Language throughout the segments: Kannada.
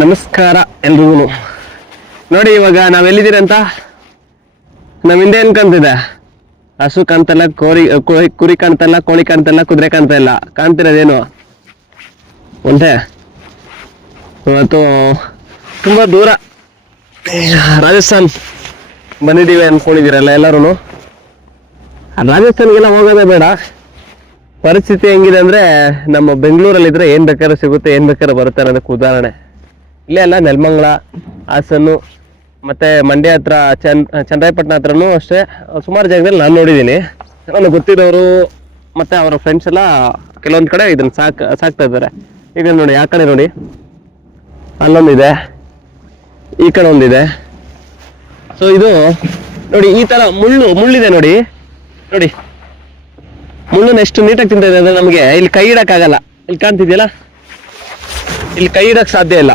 ನಮಸ್ಕಾರ ಎಲ್ರಿಗೂ. ನೋಡಿ ಇವಾಗ ನಾವೆಲ್ಲಿದ್ದೀರಿ ಅಂತ ನಮ್ಮ ಹಿಂದೆ ಏನ್ ಕಾಣ್ತಿದೆ? ಹಸು ಕಾಣ್ತಲ್ಲ, ಕುರಿ ಕಾಣ್ತಲ್ಲ, ಕೋಳಿ ಕಾಣ್ತಲ್ಲ, ಕುದುರೆ ಕಾಣ್ತಾ ಇಲ್ಲ. ಕಾಣ್ತಿರೋದೇನು ಒಂದೇ. ಇವತ್ತು ತುಂಬಾ ದೂರ ರಾಜಸ್ಥಾನ್ ಬಂದಿದ್ದೀವಿ ಅನ್ಕೊಂಡಿದ್ದೀರಲ್ಲ ಎಲ್ಲರೂ. ರಾಜಸ್ಥಾನ್ಗೆಲ್ಲ ಹೋಗೋದೇ ಬೇಡ. ಪರಿಸ್ಥಿತಿ ಹೆಂಗಿದೆ ಅಂದ್ರೆ ನಮ್ಮ ಬೆಂಗಳೂರಲ್ಲಿದ್ರೆ ಏನ್ ಬೇಕಾದ್ರೂ ಸಿಗುತ್ತೆ, ಏನ್ ಬೇಕಾದ್ರೂ ಬರುತ್ತೆ ಅನ್ನೋದಕ್ಕೆ ಉದಾಹರಣೆ. ಇಲ್ಲೇ ಅಲ್ಲ, ನೆಲಮಂಗಲ, ಹಾಸನ್ನು ಮತ್ತೆ ಮಂಡ್ಯ ಹತ್ರ, ಚನ್ನರಾಯಪಟ್ಟಣ ಹತ್ರನೂ ಅಷ್ಟೇ ಸುಮಾರು ಜಾಗದಲ್ಲಿ ನಾನು ನೋಡಿದ್ದೀನಿ. ನನಗೆ ಗೊತ್ತಿರೋರು ಮತ್ತೆ ಅವರ ಫ್ರೆಂಡ್ಸ್ ಎಲ್ಲ ಕೆಲವೊಂದು ಕಡೆ ಇದನ್ನ ಸಾಕ್ತಾ ಇದ್ದಾರೆ. ಈಗ ನೋಡಿ, ಆ ಕಡೆ ನೋಡಿ, ಅಲ್ಲೊಂದಿದೆ, ಈ ಕಡೆ ಒಂದಿದೆ. ಸೊ ಇದು ನೋಡಿ, ಈ ತರ ಮುಳ್ಳಿದೆ ನೋಡಿ. ನೋಡಿ ಮುಳ್ಳನ್ನ ಎಷ್ಟು ನೀಟಾಗಿ ತಿಂತ ಇದೆ ಅಂದ್ರೆ ನಮಗೆ ಇಲ್ಲಿ ಕೈ ಇಡಕ್ಕಾಗಲ್ಲ. ಇಲ್ಲಿ ಕಾಣ್ತಿದ್ಯಲ್ಲ, ಇಲ್ಲಿ ಕೈ ಇಡಕ್ ಸಾಧ್ಯ ಇಲ್ಲ.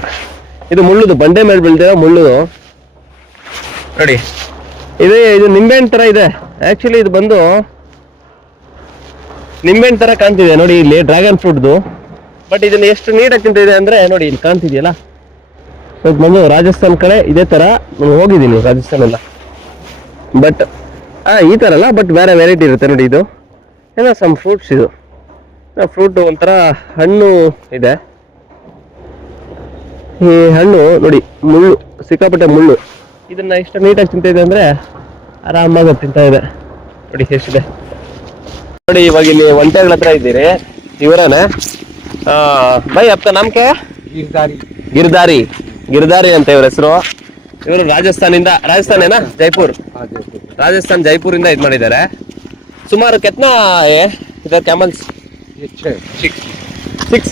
ಇದು ಮುಳ್ಳುದು, ಬಂಡೆ ಮೇಲೆ ಬೆಳೆದಿರೋ ಮುಳ್ಳು ನೋಡಿ. ಇದು ನಿಂಬೆಹಣ್ಣು ತರ ಇದೆ. ಆಕ್ಚುಲಿ ಇದು ಬಂದು ನಿಂಬೆಹಣ್ಣು ತರ ಕಾಣ್ತಿದೆ ನೋಡಿ, ಇಲ್ಲಿ ಡ್ರ್ಯಾಗನ್ ಫ್ರೂಟ್ದು. ಬಟ್ ಇದನ್ನ ಎಷ್ಟು ನೀಟಾಗಿ ತಿಂತಿದೆ ಅಂದ್ರೆ ನೋಡಿ, ಇಲ್ಲಿ ಕಾಣ್ತಿದ್ಯಲ್ಲ. ಇದು ಬಂದು ರಾಜಸ್ಥಾನ್ ಕಡೆ ಇದೇ ತರ ನಾನು ಹೋಗಿದ್ದೀನಿ, ರಾಜಸ್ಥಾನ್ ಎಲ್ಲ. ಬಟ್ ಈ ತರ ಅಲ್ಲ, ಬಟ್ ಬೇರೆ ವೆರೈಟಿ ಇರುತ್ತೆ ನೋಡಿ. ಇದು ಏನೋ ಸಮ್ ಫ್ರೂಟ್ಸ್. ಇದು ಫ್ರೂಟ್ ಒಂಥರ ಹಣ್ಣು ಇದೆ. ಈ ಹಣ್ಣು ನೋಡಿ, ಮುಳ್ಳು, ಸಿಕ್ಕಾಪಟ್ಟೆ ಮುಳ್ಳು. ಇದನ್ನ ಇಷ್ಟ ನೀಟಾಗಿ ತಿಂತ ಇದೆ ಅಂದ್ರೆ ಆರಾಮಾಗಿ ತಿಂತಾ ಇದೆ ನೋಡಿ, ಎಷ್ಟಿದೆ ನೋಡಿ. ಇವಾಗ ಇಲ್ಲಿ ಒಂಟೆಗಳ ಹತ್ರ ಇದ್ದೀರಿ. ಇವರೇನೆ ಬೈ ಅಪ್ಪ ನಮ್ಗೆ ಗಿರ್ದಾರಿ ಅಂತ ಇವ್ರ ಹೆಸರು. ಇವರು ರಾಜಸ್ಥಾನೇನಾ? ಜೈಪುರ್, ರಾಜಸ್ಥಾನ್ ಜೈಪುರಿಂದ ಇದ್ ಮಾಡಿದ್ದಾರೆ. ಸುಮಾರು ಕೆತ್ನಾ ಇದೆ ಕ್ಯಾಮಲ್ಸ್? 6.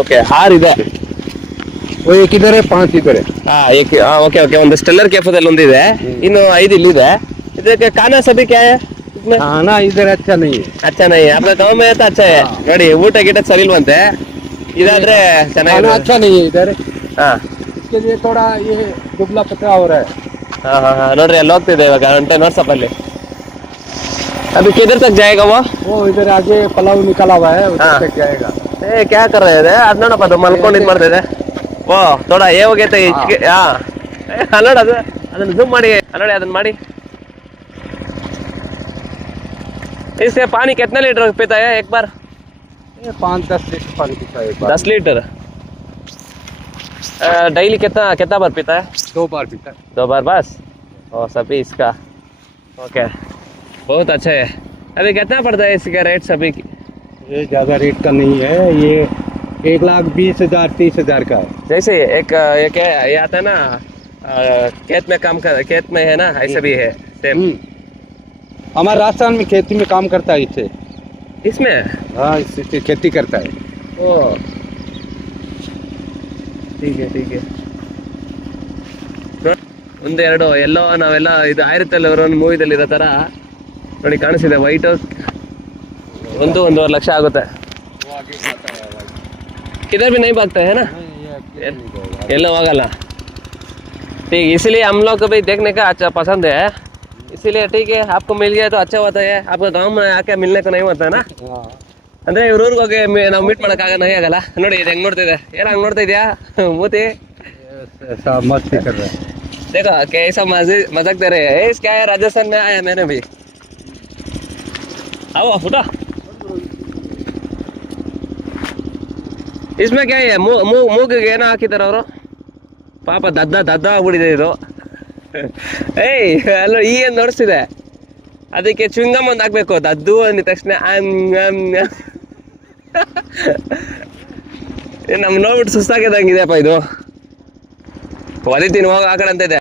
ಓಕೆ, 6 ಇದೆ. ಏಕಿದ್ದಾರೆ 5 ಇದ್ದಾರೆ. Okay okay. ಒಂದು ಸ್ಟೆಲ್ಲರ್ ಕೆಫದಲ್ಲಿ ಒಂದಿದೆ, ಇನ್ನು 5 ಇಲ್ಲಿದೆ. ಇದಕ್ಕೆ ಖಾನಾ ಸಭಿ ಕ್ಯಾ ಹೈ? खाना इधर अच्छा नहीं है. ಅಚ್ಚಾ ನೈ ಅಪ್ಪ गांव में तो अच्छा है ನೋಡಿ. ಊಟ ಗೀಟ ಸರಿ ಇಲ್ವಂತೆ. ಇದಾದ್ರೆ ಚೆನ್ನಾಗಿದೆ. अच्छा नहीं है इधर. ಹಾ, इसके लिए थोड़ा ये दुबला पतला हो रहा है. ಹಾ ನೋಡ್ರಿ, ಅಲ್ಲಿ ಹೋಗ್ತಿದೆ ಇವಾಗ ಒಂಟೆ. ನೋಡ್ಸಪ್ಪ ಅಲ್ಲಿ. अभी किधर तक जाएगा वो इधर आगे पलाव निकाला हुआ है, उधर तक जाएगा. क्या कर रहे ಇದೆ? ಅದ್ ನೋಡಪ್ಪ, ಅದು ಮಲ್ಕೊಂಡು ಇದು ಮಾಡ್ತಾ ಇದೆ. ಓ ಥೋಡ ಏ ಹೋಗೈತೆ ಹೆಚ್ಚಿಗೆ. ನೋಡ, ಅದನ್ನ ಝೂಮ್ ಮಾಡಿ ನೋಡಿ, ಅದನ್ನ ಮಾಡಿ. इससे पानी कितना लीटर पीता है एक बार? 5-10 लीटर पानी पीता है एक बार. 10 लीटर डेली? कितना बार पीता है? 2 बार पीता है. 2 बार बस? ओ सभी इसका ओके, बहुत अच्छा है. अभी कितना पड़ता है इसका रेट सभी की? ये ज़्यादा रेट का नहीं है, ये 1,20,000 30,000 का है. जैसे एक ये आता है ना, खेत में काम कर, खेत में है ना, ऐसा भी है सेम. हमारे राजस्थान में खेती में काम करता है इससे. इसमें? हाँ, इससे खेती करता है. ओ ठीक है. ಒಂದೆರಡು ಎಲ್ಲೋ ನಾವೆಲ್ಲ ಇದು ಆಯಿರತ್ತಲ್ಲ ಅವರೊಂದು ಮೂವಿದಲ್ಲಿ ಇರೋ ಥರ ನೋಡಿ ಕಾಣಿಸಿದೆ. ವೈಟ್ 1-1.5 ಲಕ್ಷ ಆಗುತ್ತೆ. किधर भी नहीं भागता है ना, ಎಲ್ಲೋ ಹೋಗಲ್ಲ. ठीक, इसलिए हम लोग को भी देखने का अच्छा पसंद है. इसीलिए ठीक है, आपको मिल गया तो अच्छा होता है. आपका गांव में आके मिलने को नहीं होता ना. ಅಂದ್ರೆ ಇವ್ರ ಊರಿಗೆ ಹೋಗಿ ನಾವು ಮೀಟ್ ಮಾಡಕ್ ಆಗಲ್ಲ. ನೋಡಿ ಇದು ಹೆಂಗ್ ನೋಡ್ತಿದೆ, ಏನ ಹಂಗ್ ನೋಡ್ತಾ ಇದೆಯಾ ಮೂತಿ? मस्ती कर रहा है. देखो कैसा मजाक दे रहे हैं. क्या है, राजस्थान में आया मैंने भी. आओ उठो. इसमें क्या है, ಮೂಗಿಗೆ ಏನೋ ಹಾಕಿದಾರ ಅವರು. ಪಾಪ ದದ್ದ ಆಗ್ಬಿಟ್ಟಿದೆ ಇದು. ಏಯ್ ಅಲ್ಲ, ಈ ಏನ್ ನೋಡಿಸ್ತಿದೆ, ಅದಕ್ಕೆ ಚುಂಗಮ್ ಒಂದು ಹಾಕ್ಬೇಕು. ದದ್ದು ಅಂದ ತಕ್ಷಣ ನಮ್ ನೋಡ್ಬಿಟ್ಟು ಸುಸ್ತಾಗಿದಂಗಿದೆಯಪ್ಪ ಇದು. ಹೊಲಿತೀನಿ ಹೋಗ ಆ ಕಡೆ ಅಂತ ಇದೆ.